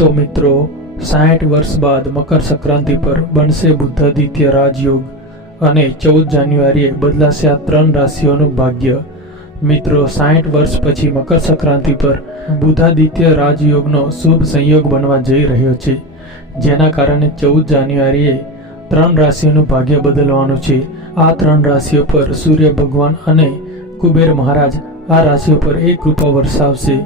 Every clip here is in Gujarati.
તો મિત્રો સાહીઠ વર્ષ બાદ મકર સંક્રાંતિ પર બનશે બુદ્ધાદિત્ય રાજયોગ અને ચૌદ જાન્યુઆરીએ બદલાશે આ ત્રણ રાશિઓનું ભાગ્ય. મિત્રો સાહીઠ વર્ષ પછી મકર સંક્રાંતિ પર બુદ્ધાદિત્ય રાજયોગનો શુભ સંયોગ બનવા જઈ રહ્યો છે. જેના કારણે ચૌદ જાન્યુઆરીએ ત્રણ રાશિઓનું ભાગ્ય બદલવાનું છે. આ ત્રણ રાશિઓ પર સૂર્ય ભગવાન અને કુબેર મહારાજ આ રાશિઓ પર એક કૃપા વરસાવશે.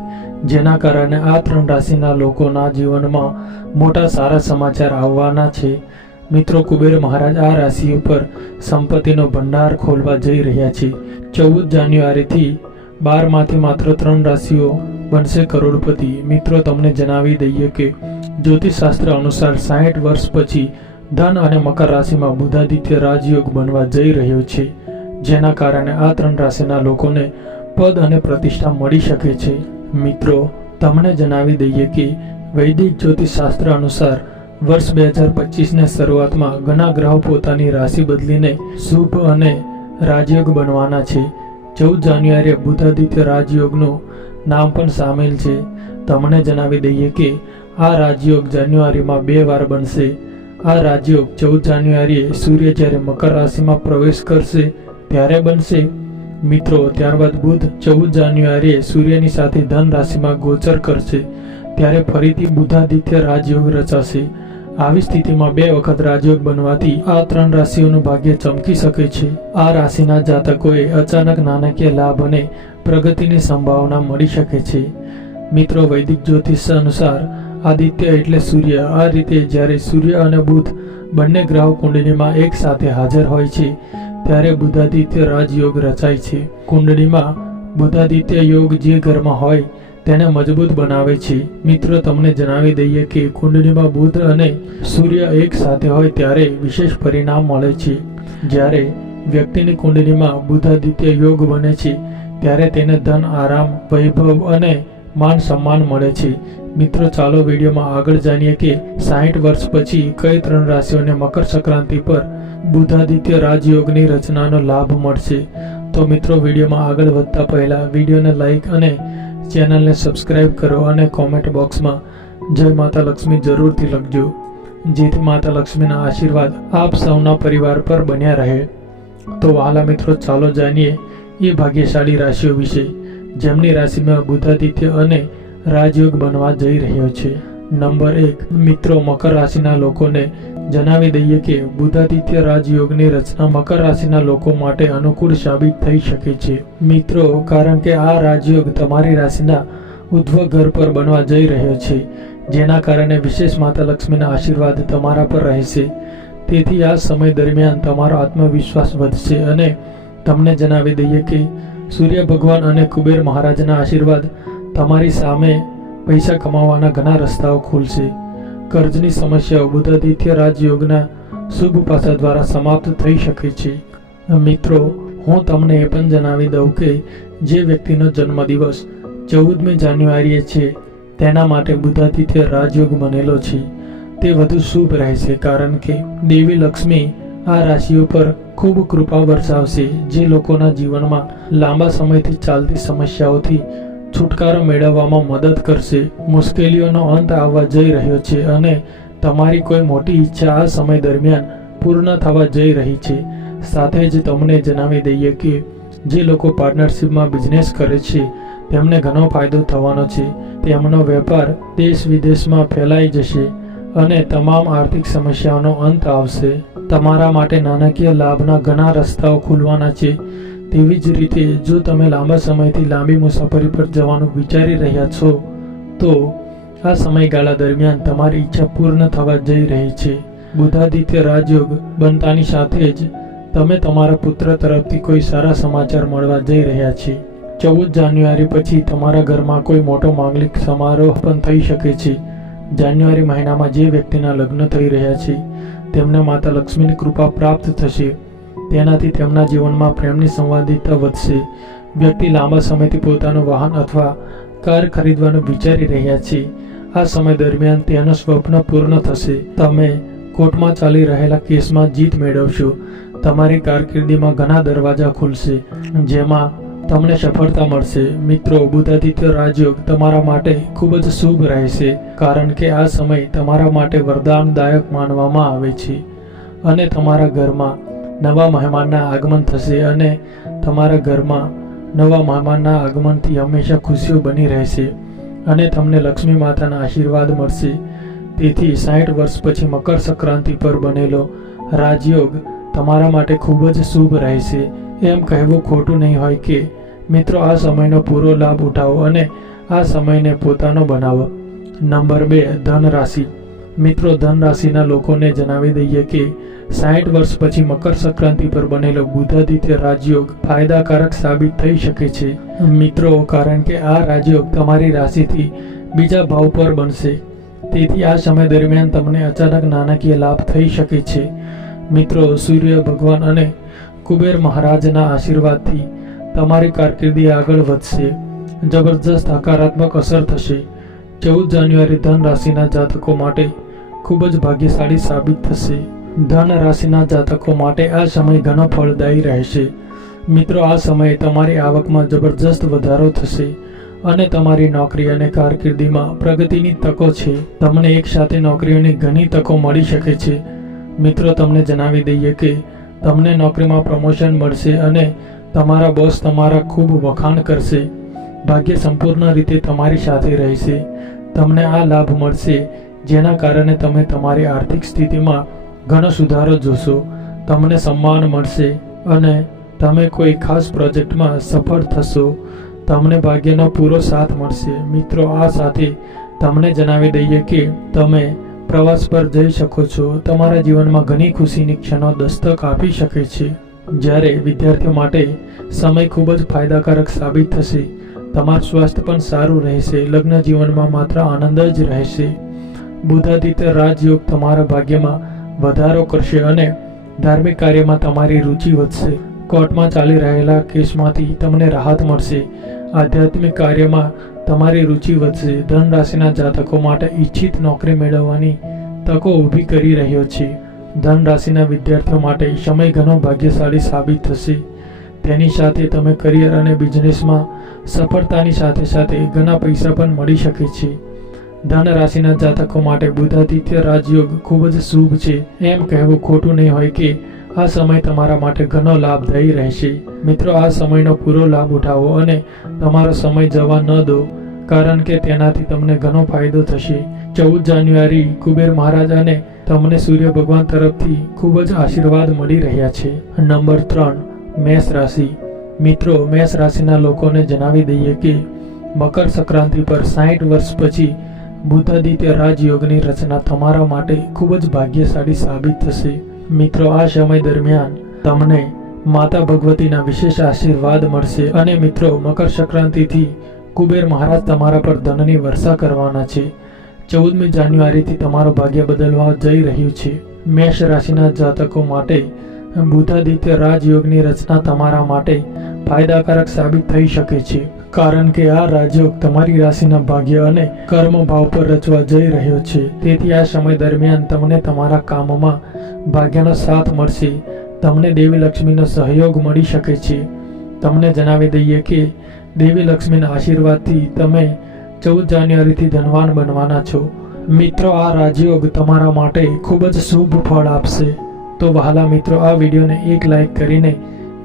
જેના કારણે આ ત્રણ રાશિના લોકોના જીવનમાં મોટા સારા સમાચાર આવવાના છે. મિત્રો, કુબેર મહારાજ આ રાશિ ઉપર સંપત્તિનો ભંડાર ખોલવા જઈ રહ્યા છે. ચૌદ જાન્યુઆરીથી બારમાંથી માત્ર ત્રણ રાશિઓ બનશે કરોડપતિ. મિત્રો, તમને જણાવી દઈએ કે જ્યોતિષશાસ્ત્ર અનુસાર સાહીઠ વર્ષ પછી ધન અને મકર રાશિમાં બુધાદિત્ય રાજયોગ બનવા જઈ રહ્યો છે. જેના કારણે આ ત્રણ રાશિના લોકોને પદ અને પ્રતિષ્ઠા મળી શકે છે. મિત્રો, તમને જણાવી દઈએ કે વૈદિક જ્યોતિષશાસ્ત્ર અનુસાર વર્ષ બે હજાર પચીસની શરૂઆતમાં ઘણા ગ્રહો પોતાની રાશિ બદલીને શુભ અને રાજયોગ બનવાના છે. ચૌદ જાન્યુઆરીએ બુધાદિત્ય રાજયોગનું નામ પણ સામેલ છે. તમને જણાવી દઈએ કે આ રાજયોગ જાન્યુઆરીમાં બે વાર બનશે. આ રાજયોગ ચૌદ જાન્યુઆરીએ સૂર્ય જ્યારે મકર રાશિમાં પ્રવેશ કરશે, ત્યારે બનશે. મિત્રો, ત્યારબાદ બુધ ચૌદ જાન્યુઆરીએ સૂર્યની સાથે ધન રાશિમાં ગોચર કરશે. ત્યારે ફરીથી બુધાદિત્ય રાજયોગ રચાશે. આવી સ્થિતિમાં બે વખત રાજયોગ બનવાથી આ ત્રણ રાશિઓનું ભાગ્ય ચમકી શકે છે. આ રાશિના જાતકોએ અચાનક નાણાકીય લાભ અને પ્રગતિની સંભાવના મળી શકે છે. મિત્રો, વૈદિક જ્યોતિષ અનુસાર આદિત્ય એટલે સૂર્ય. આ રીતે જ્યારે સૂર્ય અને બુધ બંને ગ્રહ કુંડલીમાં એક સાથે હાજર હોય છે ત્યારે બુધાદિત્ય રાજયોગ રચાય છે. કુંડળીમાં બુધાદિત્ય યોગ જે ઘરમાં હોય તેને મજબૂત બનાવે છે. મિત્રો, તમને જણાવી દઈએ કે કુંડળીમાં બુધ અને સૂર્ય એક સાથે હોય ત્યારે વિશેષ પરિણામ મળે છે. જ્યારે વ્યક્તિની કુંડળીમાં બુધાદિત્ય યોગ બને છે, ત્યારે તેને ધન, આરામ, વૈભવ અને માન સન્માન મળે છે. મિત્રો, ચાલો વિડીયોમાં આગળ જાણીએ કે સાહીઠ વર્ષ પછી કઈ ત્રણ રાશિઓને મકર સંક્રાંતિ પર બુધાદિત્ય રાજયોગની રચનાનો લાભ મળશે? તો મિત્રો, વિડીયોમાં આગળ વધતા પહેલાં વિડીયોને લાઈક અને ચેનલને સબસ્ક્રાઇબ કરો અને કોમેન્ટ બોક્સમાં જય માતા લક્ષ્મી જરૂરથી લખજો. જેથી માતા લક્ષ્મીના આશીર્વાદ આપ સૌના પરિવાર પર બન્યા રહે. તો વાલા મિત્રો, ચાલો જાણીએ એ ભાગ્યશાળી રાશિઓ વિશે. જેમની રાશિમાં બુધાદિત્ય અને રાજયોગ બનવા જઈ રહ્યો છે. નંબર એક, મિત્રો, મકર રાશિના લોકોને જણાવી દઈએ કે બુધાદિત્ય રાજયોગની રચના મકર રાશિના લોકો માટે અનુકૂળ સાબિત થઈ શકે છે. મિત્રો, કારણ કે આ રાજયોગ તમારી રાશિના ઉદ્ધવ ઘર પર બનવા જઈ રહ્યો છે, જેના કારણે વિશેષ માતા લક્ષ્મીના આશીર્વાદ તમારા પર રહેશે. તેથી આ સમય દરમિયાન તમારો આત્મવિશ્વાસ વધશે અને તમને જણાવી દઈએ કે સૂર્ય ભગવાન અને કુબેર મહારાજના આશીર્વાદ તમારી સામે પૈસા કમાવાના ઘણા રસ્તાઓ ખુલશે. કર્જની સમસ્યાઓ બુધાદિત્ય રાજયોગના શુભ પાસા દ્વારા સમાપ્ત થઈ શકે છે. મિત્રો, હું તમને એ પણ જણાવી દઉં કે જે વ્યક્તિનો જન્મદિવસ ચૌદમી જાન્યુઆરીએ છે, તેના માટે બુધાદિત્ય રાજયોગ બનેલો છે. તે વધુ શુભ રહેશે કારણ કે દેવી લક્ષ્મી આ રાશિઓ પર ખૂબ કૃપા વરસાવશે જે લોકોના જીવનમાં લાંબા સમયથી ચાલતી સમસ્યાઓથી છુટકારો મેળવવામાં મદદ કરશે. મુશ્કેલીઓનો અંત આવવા જઈ રહ્યો છે અને તમારી કોઈ મોટી ઈચ્છા આ સમય દરમિયાન પૂર્ણ થવા જઈ રહી છે. સાથે જ તમને જણાવી દઈએ કે, જે લોકો પાર્ટનરશિપમાં બિઝનેસ કરે છે, તેમને ઘણો ફાયદો થવાનો છે. તેમનો વેપાર દેશ વિદેશમાં ફેલાઈ જશે અને તમામ આર્થિક સમસ્યાઓનો અંત આવશે. તમારા માટે નાણાકીય લાભના ઘણા રસ્તાઓ ખુલવાના છે. તેવી જ રીતે જો તમે લાંબા સમયથી લાંબી મુસાફરી પર જવાનું વિચારી રહ્યા છો, તો આ સમયગાળા દરમિયાન તમારી ઈચ્છા પૂર્ણ થવા જઈ રહી છે. બુધાદિત્ય રાજયોગ બનતાની સાથે જ તમે તમારા પુત્ર તરફથી કોઈ સારા સમાચાર મળવા જઈ રહ્યા છે. ચૌદ જાન્યુઆરી પછી તમારા ઘરમાં કોઈ મોટો માંગલિક સમારોહ પણ થઈ શકે છે. જાન્યુઆરી મહિનામાં જે વ્યક્તિના લગ્ન થઈ રહ્યા છે, તેમને માતા લક્ષ્મીની કૃપા પ્રાપ્ત થશે. તેનાથી તેમના જીવનમાં પ્રેમની સંવાદિતા વધશે. વ્યક્તિ લાંબા સમયથી પોતાનું વાહન અથવા કાર ખરીદવાનું વિચારી રહ્યા છે. આ સમય દરમિયાન તેનું સ્વપ્ન પૂર્ણ થશે. તમે કોર્ટમાં ચાલી રહેલા કેસમાં જીત મેળવશો. તમારી કારકિર્દીમાં ઘણા દરવાજા ખુલશે, જેમાં તમને સફળતા મળશે. મિત્રો બુધાદિત્ય રાજયોગ તમારા માટે ખૂબ જ શુભ રહેશે, કારણ કે આ સમય તમારા માટે વરદાનદાયક માનવામાં આવે છે અને તમારા ઘરમાં નવા મહેમાનના આગમન થશે અને તમારા ઘરમાં નવા મહેમાનના આગમનથી હંમેશા ખુશીઓ બની રહેશે અને તમને લક્ષ્મી માતાના આશીર્વાદ મળશે. તેથી સાઠ વર્ષ પછી મકર સંક્રાંતિ પર બનેલો રાજયોગ તમારા માટે ખૂબ જ શુભ રહેશે. એમ કહેવું ખોટું નહીં હોય કે, મિત્રો, આ સમયનો પૂરો લાભ ઉઠાવો અને આ સમયને પોતાનો બનાવો. નંબર બે ધન રાશિ મિત્રો ધન રાશિના લોકોને જણાવી દઈએ કે સાઠ વર્ષ પછી મકર સંક્રાંતિ પર બનેલો બુધાદિત્ય રાજયોગ ફાયદાકારક સાબિત થઈ શકે છે. મિત્રો, કારણ કે આ રાજયોગ તમારી રાશિથી બીજા ભાવ પર બનશે. તેથી આ સમય દરમિયાન તમને અચાનક નાણાકીય લાભ થઈ શકે છે. મિત્રો, સૂર્ય ભગવાન અને કુબેર મહારાજના આશીર્વાદથી તમારી કારકિર્દી આગળ વધશે. જબરજસ્ત હકારાત્મક અસર થશે. ચૌદ જાન્યુઆરી ધન રાશિના જાતકો માટે ખૂબ જ ભાગ્યશાળી સાબિત થશે. ધન રાશિના જાતકો માટે આ સમય ઘણો ફળદાયી રહેશે. મિત્રો, આ સમયે તમારી આવકમાં જબરજસ્ત વધારો થશે અને તમારી નોકરી અને કારકિર્દીમાં પ્રગતિની તકો છે. તમને એક સાથે નોકરીઓની ઘણી તકો મળી શકે છે. મિત્રો, તમને જણાવી દઈએ કે તમને નોકરીમાં પ્રમોશન મળશે અને તમારા બોસ તમારા ખૂબ વખાણ કરશે. ભાગ્ય સંપૂર્ણ રીતે તમારી સાથે રહેશે. તમને આ લાભ મળશે જેના કારણે તમે તમારી આર્થિક સ્થિતિમાં ઘણો સુધારો જોશો. તમને સન્માન મળશે અને તમે કોઈ ખાસ પ્રોજેક્ટમાં સફળ થશો. તમને ભાગ્યનો પૂરો સાથ મળશે. મિત્રો, આ સાથે તમને જણાવી દઈએ કે તમે પ્રવાસ પર જઈ શકો છો. તમારા જીવનમાં ઘણી ખુશીની ક્ષણો દસ્તક આપી શકે છે. જ્યારે વિદ્યાર્થીઓ માટે સમય ખૂબ જ ફાયદાકારક સાબિત થશે. તમારું સ્વાસ્થ્ય પણ સારું રહેશે. લગ્ન જીવનમાં માત્ર આનંદ જ રહેશે. બુધાદિત્ય રાજયોગ તમારા ભાગ્યમાં વધારો કરશે અને ધાર્મિક કાર્યમાં તમારી રુચિ વધશે. કોર્ટમાં ચાલી રહેલા કેસમાંથી તમને રાહત મળશે. આધ્યાત્મિક કાર્યમાં તમારી રુચિ વધશે. ધન રાશિના જાતકો માટે ઈચ્છિત નોકરી મેળવવાની તકો ઊભી કરી રહ્યો છે. ધન રાશિના વિદ્યાર્થીઓ માટે સમય ઘણો ભાગ્યશાળી સાબિત થશે. તેની સાથે તમે કરિયર અને બિઝનેસમાં સફળતાની સાથે સાથે ઘણા પૈસા પણ મળી શકે છે. ધન રાશિના જાતકો માટે બુધાદિત્ય રાજયોગ ખૂબ જ શુભ છે. એમ કહેવું ખોટું નહીં હોય કે આ સમય તમારા માટે ઘણો લાભદાયી રહેશે. મિત્રો, આ સમયનો પૂરો લાભ ઉઠાવો અને તમારો સમય જવા ન દો, કારણ કે તેનાથી તમને ઘણો ફાયદો થશે. ચૌદ જાન્યુઆરી, કુબેર મહારાજ અને તમને સૂર્ય ભગવાન તરફથી ખૂબ જ આશીર્વાદ મળી રહ્યા છે. નંબર ત્રણ, મેષ રાશિ. મિત્રો, મેષ રાશિના લોકોને જણાવી દઈએ કે મકર સંક્રાંતિ પર સાઠ વર્ષ પછી બુધાદિત્ય રાજયોગની રચના તમારા માટે ખૂબ જ ભાગ્યશાળી સાબિત થશે. મિત્રો, આ સમય દરમિયાન તમને માતા ભગવતીના વિશેષ આશીર્વાદ મળશે અને મિત્રો, મકર સંક્રાંતિથી કુબેર મહારાજ તમારા પર ધનની વર્ષા કરવાના છે. ચૌદમી જાન્યુઆરીથી તમારો ભાગ્ય બદલવા જઈ રહ્યું છે. મેષ રાશિના જાતકો માટે બુધાદિત્ય રાજયોગની રચના તમારા માટે ફાયદાકારક સાબિત થઈ શકે છે. કારણ કે આ રાજયોગ તમારી રાશિના ભાગ્ય અને કર્મ ભાવ પર રચવા જઈ રહ્યો છે. તેથી આ સમય દરમિયાન તમને તમારા કામમાં ભાગ્યનો સાથ મળશે. તમને દેવી લક્ષ્મીનો સહયોગ મળી શકે છે. તમને જણાવી દઈએ કે દેવી લક્ષ્મીના આશીર્વાદથી તમે ચૌદ જાન્યુઆરીથી ધનવાન બનવાના છો. મિત્રો, આ રાજયોગ તમારા માટે ખૂબ જ શુભ ફળ આપશે. તો વહાલા મિત્રો, આ વિડીયોને એક લાઈક કરીને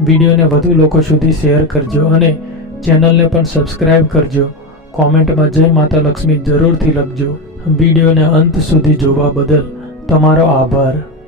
વિડીયોને વધુ લોકો સુધી શેર કરજો અને ચેનલને પણ સબસ્ક્રાઈબ કરજો. કોમેન્ટમાં જય માતા લક્ષ્મી જરૂરથી લખજો. વિડીયોને અંત સુધી જોવા બદલ તમારો આભાર.